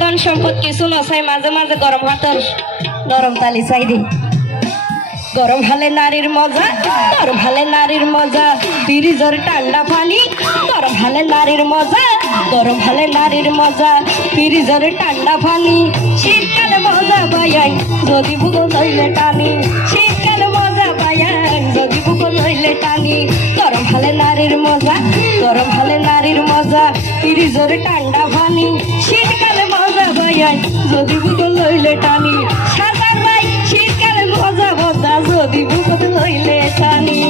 ধন সম্পদ কিছু নছাই মাঝে মাঝে গরম হাতের তালি চাই দি গরম হলে নারীর মজা, গরম হলে নারীর মজা, ফ্রিজের ঠান্ডা পানি, গরম হলে নারীর মজা, গরম হলে নারীর মজা, ফ্রিজের ঠান্ডা পানি, শীতকালে মজা পাইয়াই যদি বুক লইলে টানি ফ্রিজের ঠান্ডা পানি শীতকালে মজা পাইয়াই যদি বুক লইলে টানি। সাজার ভাই, শীতকালে মজা মজা যদি বুক লইলে টানি।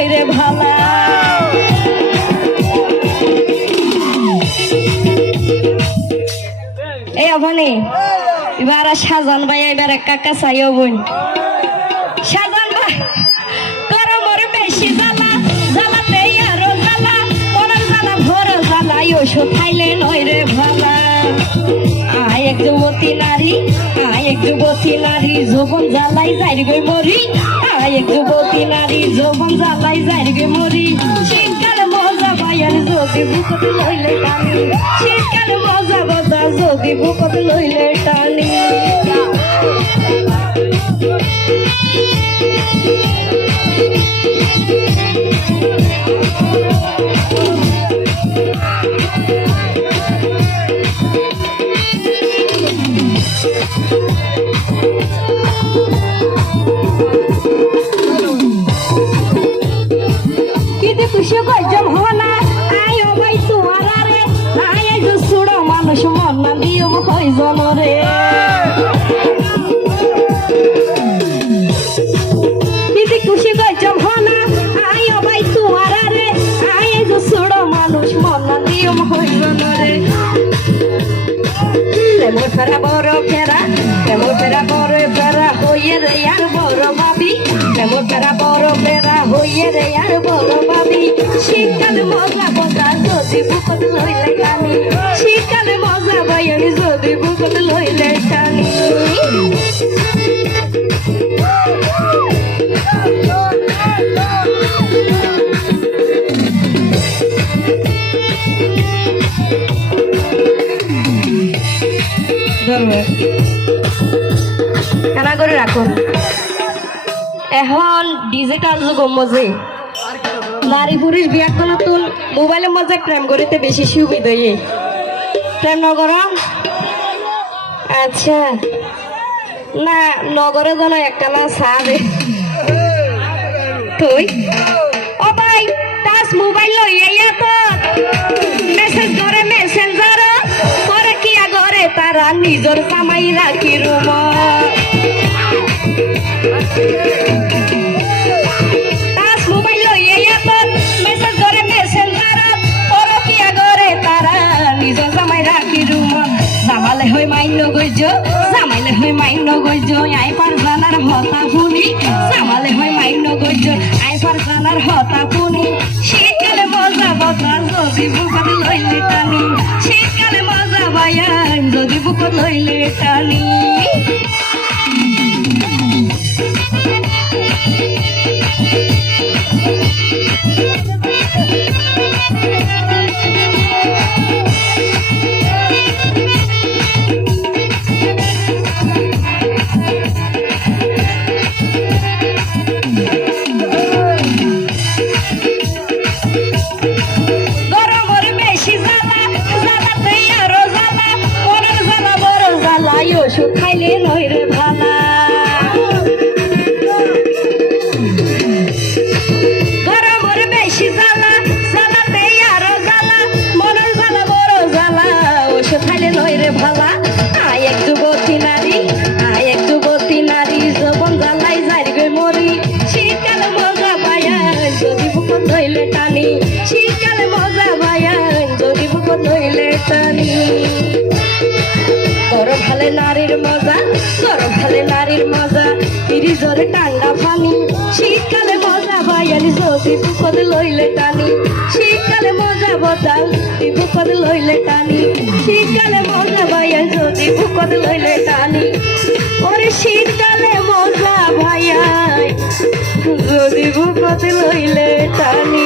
খাইলে রে ভালা। এই আবানি এবার সাজান ভাই, এবার কাকা চাইও বোন। সাজান ভাই গরমের বেশি জ্বালা জ্বালাতে আরও জ্বালা। মনের জ্বালা বড় জ্বালা ওষুধ খাইলে নয় রে ভালা। আয় এক যুবতী নারী, আয় এক যুবতী নারী, যৌবন জ্বালাই যাই গে মরি। আয় এক যুবতী নারী, যৌবন জ্বালাই যাই গে মরি। শীতকালে মজা বায়ার যদি বুকত লইলে টানি। শীতকালে মজা বাজা যদি বুকত লইলে টানি। লেমো ফেরা বড় ফেরা লেমো ফেরা বড় ফেরা হইয়ে রে আর বড় ভাবি। লেমো ফেরা বড় ফেরা হইয়ে রে আর বড় ভাবি। শীতকালে মজা মজা, যদি বুকত লইলে টানি শীতকালে মজা বাইয়ানি ধরবে কানা করে রাখুন এখন ডিজিটাল যুগ মজে নারী পুরুষ বিয়ার তো নতুন মোবাইলের মধ্যে প্রেম করিতে বেশি সুবিধা প্রেম নগর আচ্ছা। না নগরে যেন একটা না সাদে তুই ও ভাই টাচ মোবাইল লইয়া তো। নিজর কামাই রাখি রুম। জামালে হই মাইন্য গইজ জামাইলে হই মাইন্য গইজ আই পার জানার হতা ফুনি। জামালে হই মাইন্য গইজ আই পার জানার হতা ফুনি। শীতকালে মজা বজা যদি বুকত যদি খাইলে রে ভালা। গরমের বেশি জ্বালা, জ্বালাতে আরও জ্বালা, মনের জ্বালা, বড় জ্বালা। ওষুধ খাইলে ভালা। আয় এক যুবতী নারী, আয় এক যুবতী নারী যৌবন জ্বালাই যাই গে মরি। শীতকালে মজা পায়া, যদি বুকত ধইলে টানি। শীতকালে মজা পায়া টানি। গরম হলে নারীর মজা গরম হলে নারীর মজা। ফ্রিজের ঠান্ডা পানি শীতকালে মজা ভাইয়ালি যদি বুকদ লইলে টানি। শীতকালে মজা বদাল বুকদ লইলে টানি। শীতকালে মজা ভাইয়া যদি বুকদ লইলে টানি। ওরে শীতকালে মজা ভাইয়া যদি বুকদ লইলে টানি।